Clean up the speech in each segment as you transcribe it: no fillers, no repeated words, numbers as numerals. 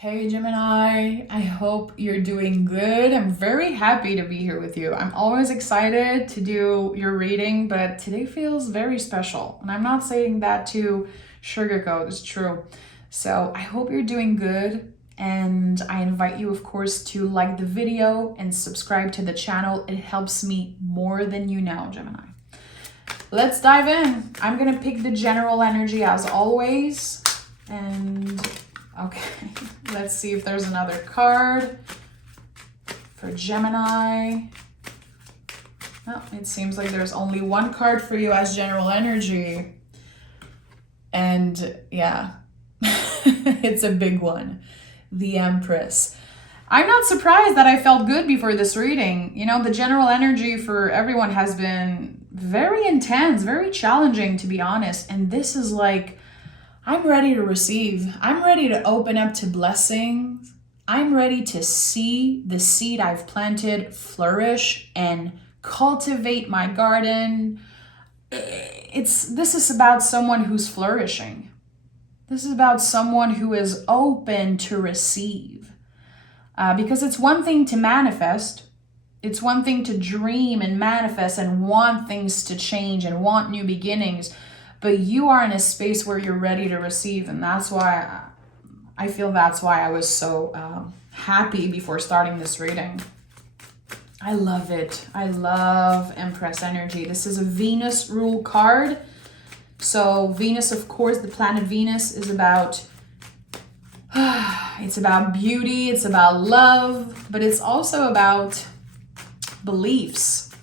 Hey Gemini, I hope you're doing good. I'm very happy to be here with you. I'm always excited to do your reading, but today feels very special. And I'm not saying that to sugarcoat, it's true. So I hope you're doing good. And I invite you, of course, to like the video and subscribe to the channel. It helps me more than you know, Gemini. Let's dive in. I'm going to pick the general energy as always. And okay, let's see if there's another card for Gemini. Oh, it seems like there's only one card for you as general energy. And yeah, it's a big one. The Empress. I'm not surprised that I felt good before this reading. You know, the general energy for everyone has been very intense, very challenging, to be honest. And this is like, I'm ready to receive. I'm ready to open up to blessings. I'm ready to see the seed I've planted flourish and cultivate my garden. This is about someone who's flourishing. This is about someone who is open to receive. Because it's one thing to manifest. It's one thing to dream and manifest and want things to change and want new beginnings. But you are in a space where you're ready to receive. And that's why I feel that's why I was so happy before starting this reading. I love it. I love Empress energy. This is a Venus rule card. So Venus, of course, the planet Venus is about, it's about beauty, it's about love, but it's also about beliefs.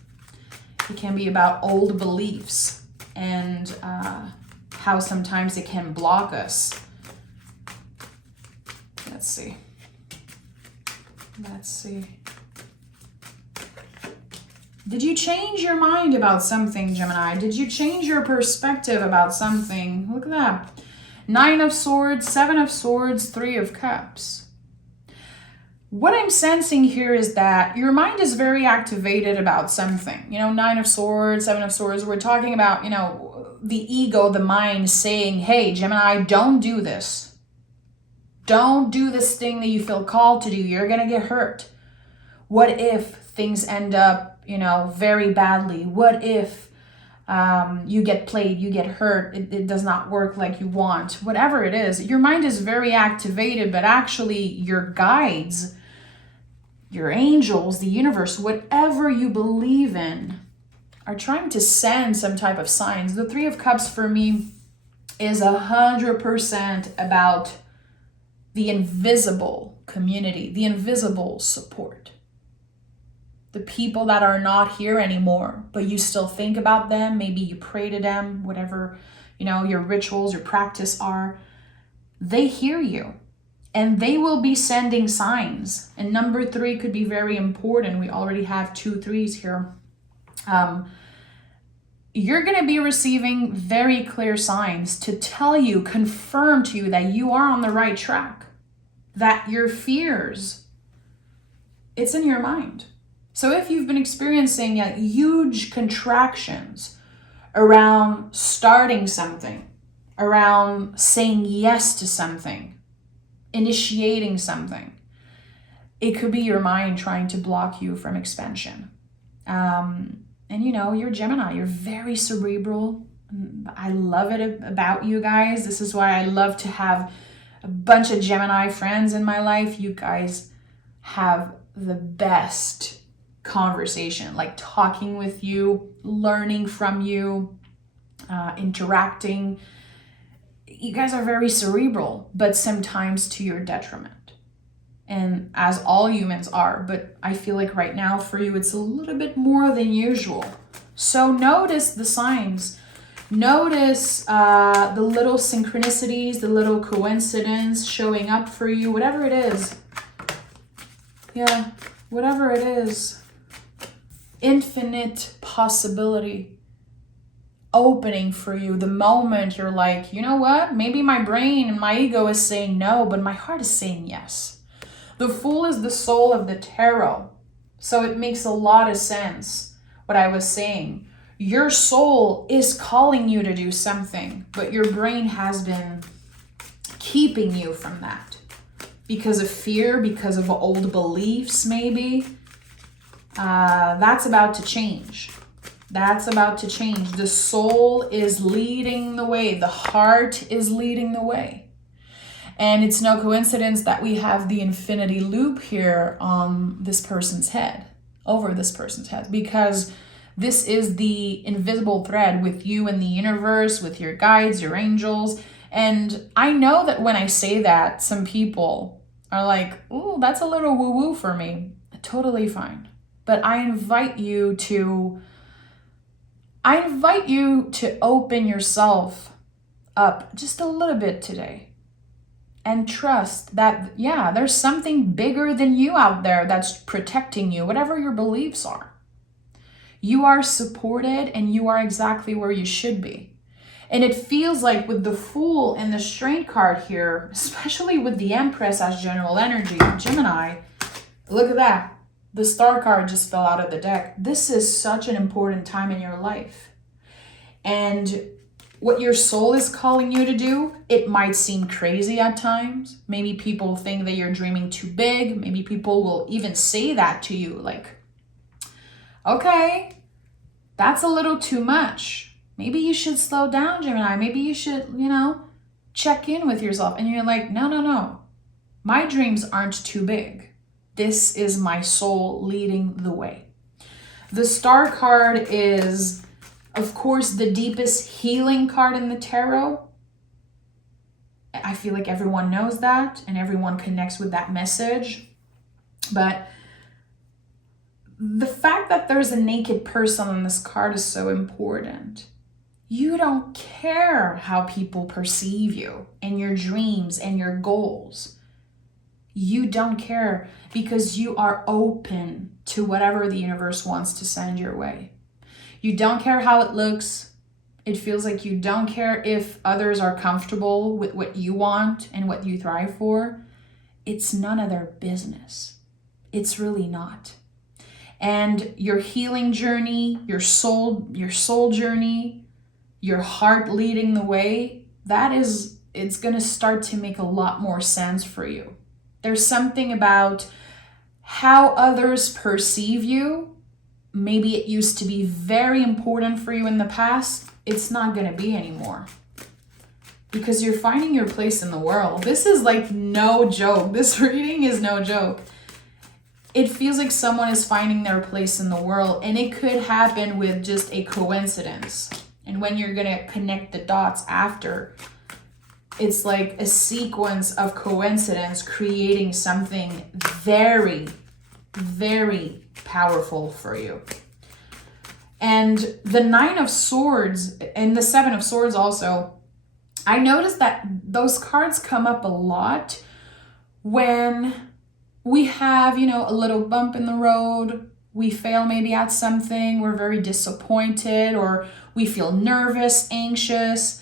It can be about old beliefs and how sometimes it can block us. Let's see. Did you change your mind about something, Gemini? Did you change your perspective about something? Look at that. 9 of Swords, 7 of Swords, 3 of Cups. What I'm sensing here is that your mind is very activated about something. You know, 9 of Swords, 7 of Swords, we're talking about, you know, the ego, the mind saying, hey, Gemini, don't do this. Don't do this thing that you feel called to do. You're going to get hurt. What if things end up, you know, very badly? What if you get played, you get hurt, it does not work like you want? Whatever it is, your mind is very activated, but actually your guides, your angels, the universe, whatever you believe in, are trying to send some type of signs. The 3 of Cups for me is 100% about the invisible community, the invisible support. The people that are not here anymore, but you still think about them. Maybe you pray to them, whatever, you know, your rituals, your practice are. They hear you and they will be sending signs. And number 3 could be very important. We already have 2 3s here. You're going to be receiving very clear signs to tell you, confirm to you that you are on the right track, that your fears, it's in your mind. So if you've been experiencing huge contractions around starting something, around saying yes to something, initiating something, it could be your mind trying to block you from expansion. And you know, you're Gemini, you're very cerebral. I love it about you guys. This is why I love to have a bunch of Gemini friends in my life. You guys have the best conversation, like talking with you, learning from you, interacting. You guys are very cerebral, but sometimes to your detriment. And as all humans are, but I feel like right now for you, it's a little bit more than usual. So notice the signs. Notice the little synchronicities, the little coincidence showing up for you, whatever it is. Yeah, whatever it is. Infinite possibility opening for you the moment you're like, you know what? Maybe my brain and my ego is saying no, but my heart is saying yes. The Fool is the soul of the tarot. So it makes a lot of sense what I was saying. Your soul is calling you to do something, but your brain has been keeping you from that. because of fear, because of old beliefs maybe. That's about to change. That's about to change. The soul is leading the way. The heart is leading the way. And it's no coincidence that we have the infinity loop here on this person's head, over this person's head, because this is the invisible thread with you and the universe, with your guides, your angels. And I know that when I say that, some people are like, ooh, that's a little woo-woo for me. Totally fine. But I invite you to open yourself up just a little bit today. And trust that, yeah, there's something bigger than you out there that's protecting you, whatever your beliefs are. You are supported and you are exactly where you should be. And it feels like with the Fool and the Strength card here, especially with the Empress as general energy, Gemini, look at that. The Star card just fell out of the deck. This is such an important time in your life. And what your soul is calling you to do, it might seem crazy at times. Maybe people think that you're dreaming too big. Maybe people will even say that to you, like, okay, that's a little too much. Maybe you should slow down, Gemini. Maybe you should, check in with yourself. And you're like, no. My dreams aren't too big. This is my soul leading the way. The Star card is, of course, the deepest healing card in the tarot. I feel like everyone knows that and everyone connects with that message. But the fact that there's a naked person on this card is so important. You don't care how people perceive you and your dreams and your goals. You don't care because you are open to whatever the universe wants to send your way. You don't care how it looks. It feels like you don't care if others are comfortable with what you want and what you thrive for. It's none of their business. It's really not. And your healing journey, your soul journey, your heart leading the way, it's going to start to make a lot more sense for you. There's something about how others perceive you. Maybe it used to be very important for you in the past. It's not going to be anymore because you're finding your place in the world. This is like no joke. This reading is no joke. It feels like someone is finding their place in the world, and it could happen with just a coincidence. And when you're going to connect the dots after, it's like a sequence of coincidence creating something very, very powerful for you. And the Nine of Swords and the Seven of Swords also, I noticed that those cards come up a lot when we have, a little bump in the road, we fail maybe at something, we're very disappointed, or we feel nervous, anxious.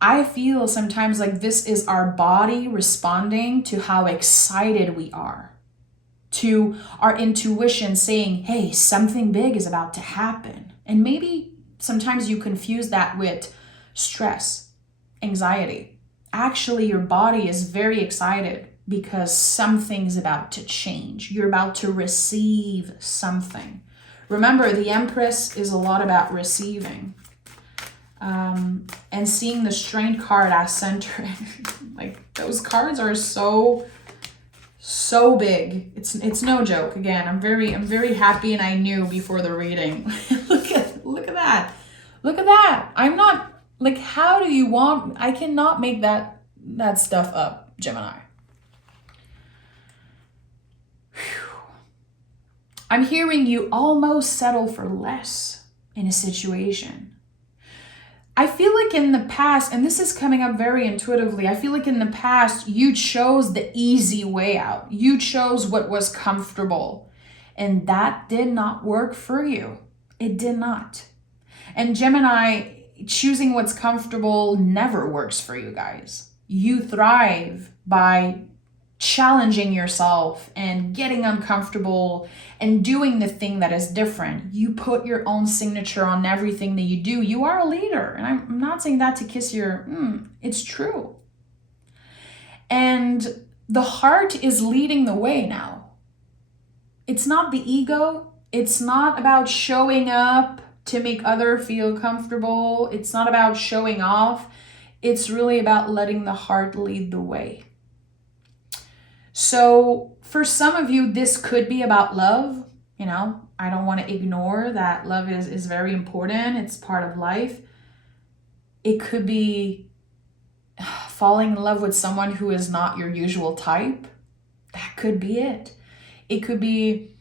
I feel sometimes like this is our body responding to how excited we are, to our intuition saying, hey, something big is about to happen. And maybe sometimes you confuse that with stress, anxiety. Actually, your body is very excited because something is about to change. You're about to receive something. Remember, the Empress is a lot about receiving. And seeing the Strength card as center, like those cards are so big. It's no joke. Again, I'm very happy, and I knew before the reading. Look at that. Look at that. I'm not like, how do you want? I cannot make that stuff up, Gemini. I'm hearing you almost settle for less in a situation. I feel like in the past, and this is coming up very intuitively, I feel like in the past you chose the easy way out. You chose what was comfortable, and that did not work for you. It did not. And Gemini, choosing what's comfortable never works for you guys. You thrive by challenging yourself and getting uncomfortable and doing the thing that is different. You put your own signature on everything that you do. You are a leader. And I'm not saying that to kiss your, it's true. And the heart is leading the way now. It's not the ego. It's not about showing up to make others feel comfortable. It's not about showing off. It's really about letting the heart lead the way. So for some of you, this could be about love. You know, I don't want to ignore that love is very important. It's part of life. It could be falling in love with someone who is not your usual type. That could be it. It could be,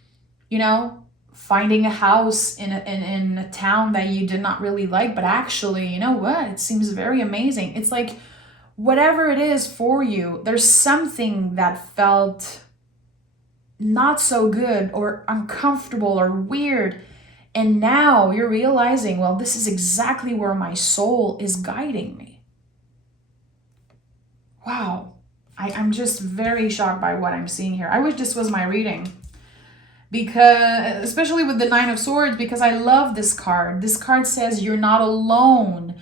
you know, finding a house in a town that you did not really like, but actually, you know what? It seems very amazing. It's like, whatever it is for you, there's something that felt not so good or uncomfortable or weird. And now you're realizing, well, this is exactly where my soul is guiding me. Wow. I'm just very shocked by what I'm seeing here. I wish this was my reading. Because, especially with the Nine of Swords, because I love this card. This card says you're not alone.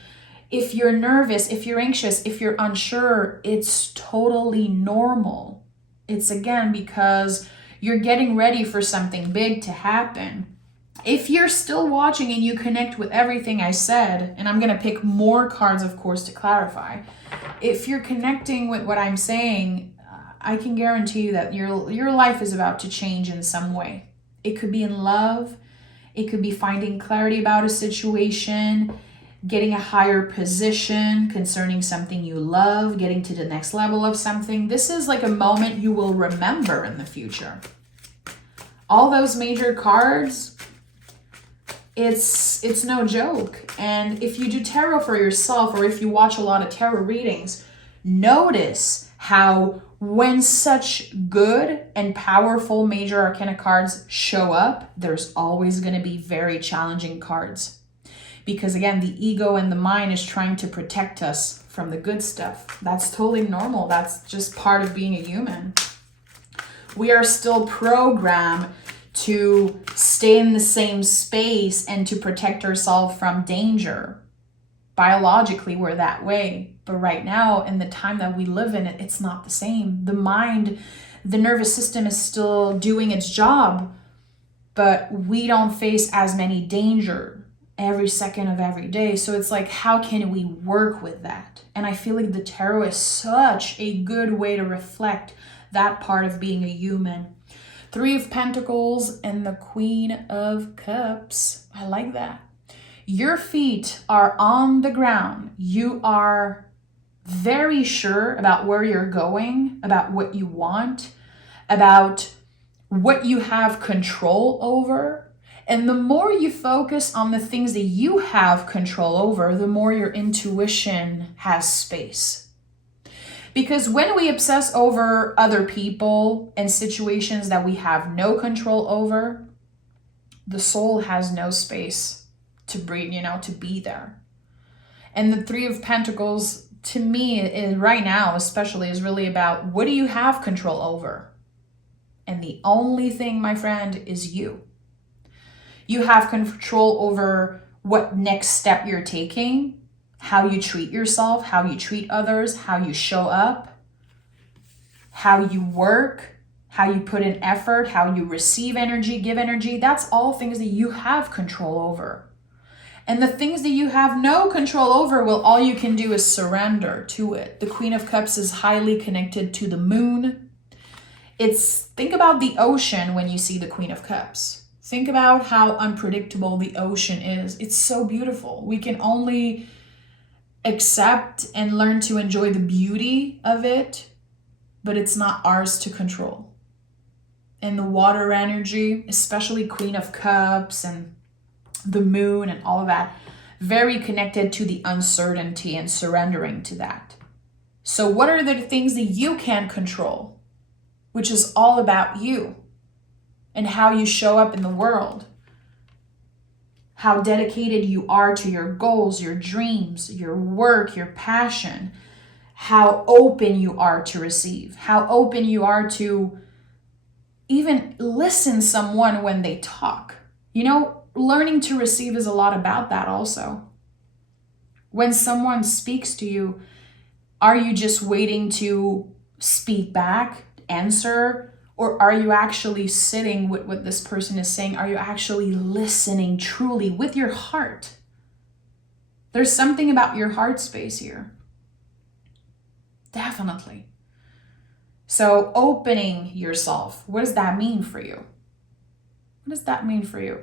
If you're nervous, if you're anxious, if you're unsure, it's totally normal. It's again because you're getting ready for something big to happen. If you're still watching and you connect with everything I said, and I'm going to pick more cards, of course, to clarify. If you're connecting with what I'm saying, I can guarantee you that your life is about to change in some way. It could be in love. It could be finding clarity about a situation, getting a higher position concerning something you love, getting to the next level of something. This is like a moment you will remember in the future. All those major cards, it's no joke. And if you do tarot for yourself, or if you watch a lot of tarot readings, notice how when such good and powerful major arcana cards show up, there's always going to be very challenging cards. Because again, the ego and the mind is trying to protect us from the good stuff. That's totally normal. That's just part of being a human. We are still programmed to stay in the same space and to protect ourselves from danger. Biologically, we're that way. But right now, in the time that we live in, it's not the same. The mind, the nervous system is still doing its job, but we don't face as many danger every second of every day. So it's like, how can we work with that? And I feel like the tarot is such a good way to reflect that part of being a human. Three of Pentacles and the Queen of Cups. I like that. Your feet are on the ground. You are very sure about where you're going, about what you want, about what you have control over. And the more you focus on the things that you have control over, the more your intuition has space. Because when we obsess over other people and situations that we have no control over, the soul has no space to breathe, to be there. And the Three of Pentacles, to me, is right now especially, is really about, what do you have control over? And the only thing, my friend, is you. You have control over what next step you're taking, how you treat yourself, how you treat others, how you show up, how you work, how you put in effort, how you receive energy, give energy. That's all things that you have control over. And the things that you have no control over, well, all you can do is surrender to it. The Queen of Cups is highly connected to the moon. Think about the ocean when you see the Queen of Cups. Think about how unpredictable the ocean is. It's so beautiful. We can only accept and learn to enjoy the beauty of it, but it's not ours to control. And the water energy, especially Queen of Cups and the moon and all of that, very connected to the uncertainty and surrendering to that. So what are the things that you can control, which is all about you and how you show up in the world, how dedicated you are to your goals, your dreams, your work, your passion, how open you are to receive, how open you are to even listen someone when they talk. Learning to receive is a lot about that also. When someone speaks to you, are you just waiting to speak back, answer, or are you actually sitting with what this person is saying? Are you actually listening truly with your heart? There's something about your heart space here. Definitely. So opening yourself, what does that mean for you? What does that mean for you?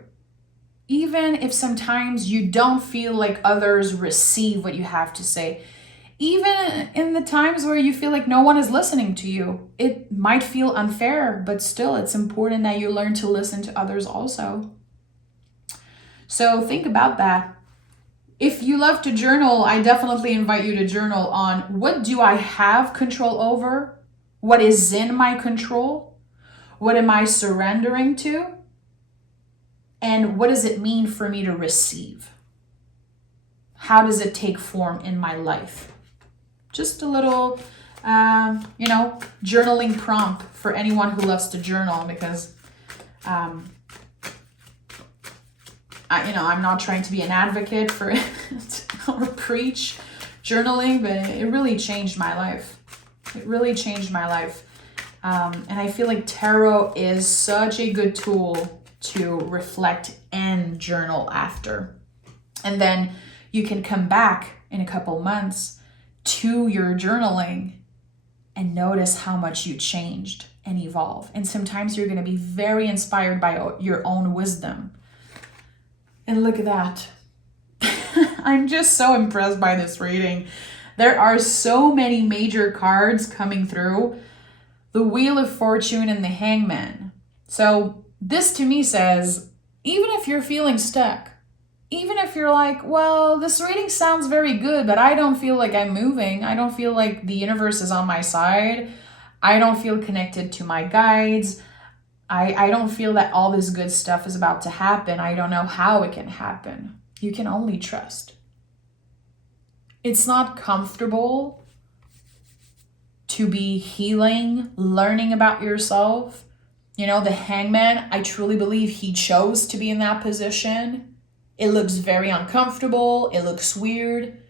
Even if sometimes you don't feel like others receive what you have to say, even in the times where you feel like no one is listening to you, it might feel unfair, but still it's important that you learn to listen to others also. So think about that. If you love to journal, I definitely invite you to journal on what do I have control over? What is in my control? What am I surrendering to? And what does it mean for me to receive? How does it take form in my life? Just a little, journaling prompt for anyone who loves to journal, because, I'm not trying to be an advocate for it or preach journaling, but it really changed my life. It really changed my life. And I feel like tarot is such a good tool to reflect and journal after. And then you can come back in a couple months to your journaling and notice how much you changed and evolve. And sometimes you're going to be very inspired by your own wisdom. And look at that. I'm just so impressed by this reading. There are so many major cards coming through. The Wheel of Fortune and the Hangman. So this to me says, even if you're feeling stuck, even if you're like, well, this reading sounds very good, but I don't feel like I'm moving. I don't feel like the universe is on my side. I don't feel connected to my guides. I don't feel that all this good stuff is about to happen. I don't know how it can happen. You can only trust. It's not comfortable to be healing, learning about yourself. The Hangman, I truly believe he chose to be in that position. It looks very uncomfortable. It looks weird.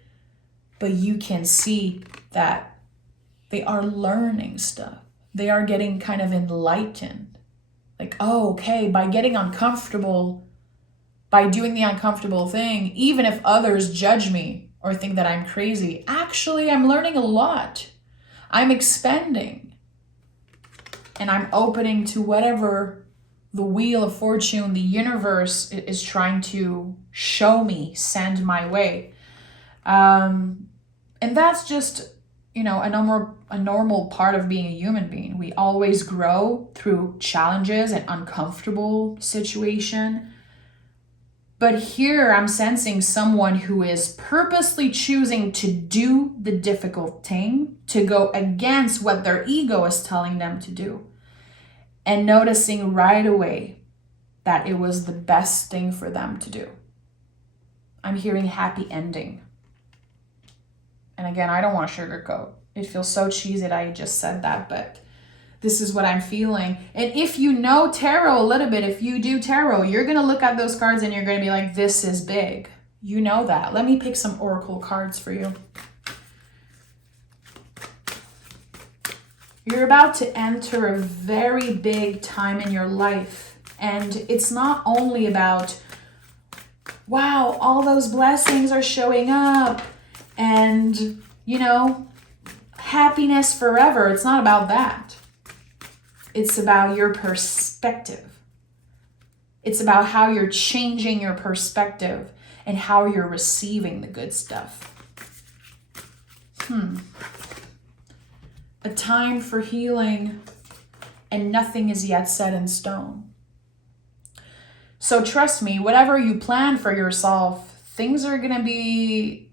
But you can see that they are learning stuff. They are getting kind of enlightened. Like, oh, okay, by getting uncomfortable, by doing the uncomfortable thing, even if others judge me or think that I'm crazy, actually, I'm learning a lot. I'm expanding. And I'm opening to whatever the Wheel of Fortune, the universe is trying to show me, send my way. And that's just, a normal part of being a human being. We always grow through challenges and uncomfortable situation. But here I'm sensing someone who is purposely choosing to do the difficult thing, to go against what their ego is telling them to do. And noticing right away that it was the best thing for them to do. I'm hearing happy ending. And again, I don't want to sugarcoat. It feels so cheesy that I just said that, but this is what I'm feeling. And if you know tarot a little bit, if you do tarot, you're going to look at those cards and you're going to be like, this is big. You know that. Let me pick some oracle cards for you. You're about to enter a very big time in your life. And it's not only about, wow, all those blessings are showing up and, happiness forever. It's not about that. It's about your perspective. It's about how you're changing your perspective and how you're receiving the good stuff. A time for healing, and nothing is yet set in stone. So trust me, whatever you plan for yourself, things are going to be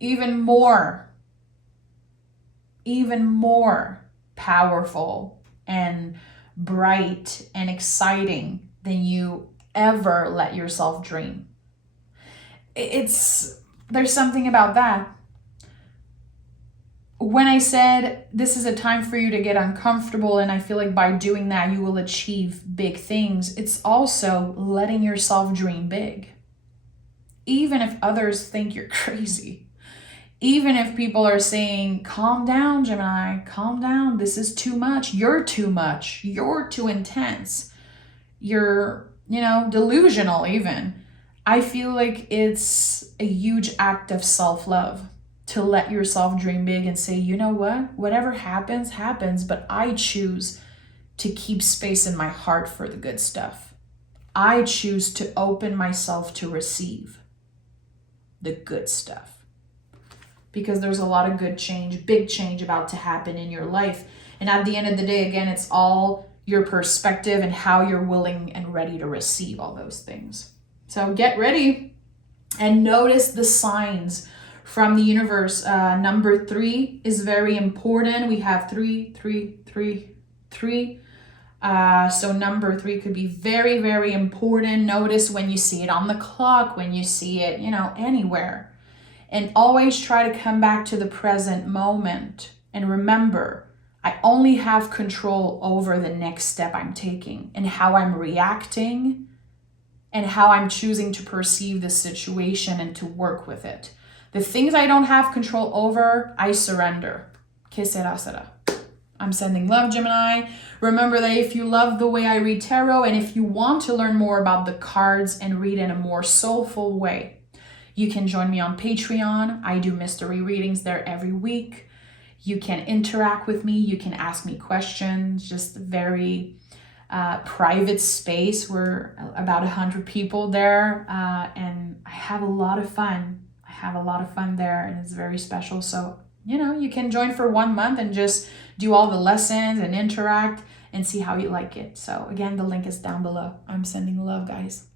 even more powerful and bright and exciting than you ever let yourself dream. There's something about that. When I said this is a time for you to get uncomfortable, and I feel like by doing that you will achieve big things, it's also letting yourself dream big. Even if others think you're crazy, Even if people are saying, calm down, Gemini, calm down. This is too much. You're too much. You're too intense. You're, delusional even. I feel like it's a huge act of self-love to let yourself dream big and say, you know what? Whatever happens, happens, but I choose to keep space in my heart for the good stuff. I choose to open myself to receive the good stuff. Because there's a lot of good change, big change about to happen in your life. And at the end of the day, again, it's all your perspective and how you're willing and ready to receive all those things. So get ready and notice the signs from the universe. Number 3 is very important. We have 3, 3, 3, 3. So number 3 could be very, very important. Notice when you see it on the clock, when you see it, anywhere. And always try to come back to the present moment. And remember, I only have control over the next step I'm taking and how I'm reacting and how I'm choosing to perceive the situation and to work with it. The things I don't have control over, I surrender. Que sera, sera. I'm sending love, Gemini. Remember that if you love the way I read tarot and if you want to learn more about the cards and read in a more soulful way, you can join me on Patreon. I do mystery readings there every week. You can interact with me. You can ask me questions. Just a very private space. We're about 100 people there. And I have a lot of fun. I have a lot of fun there and it's very special. So, you can join for 1 month and just do all the lessons and interact and see how you like it. So again, the link is down below. I'm sending love, guys.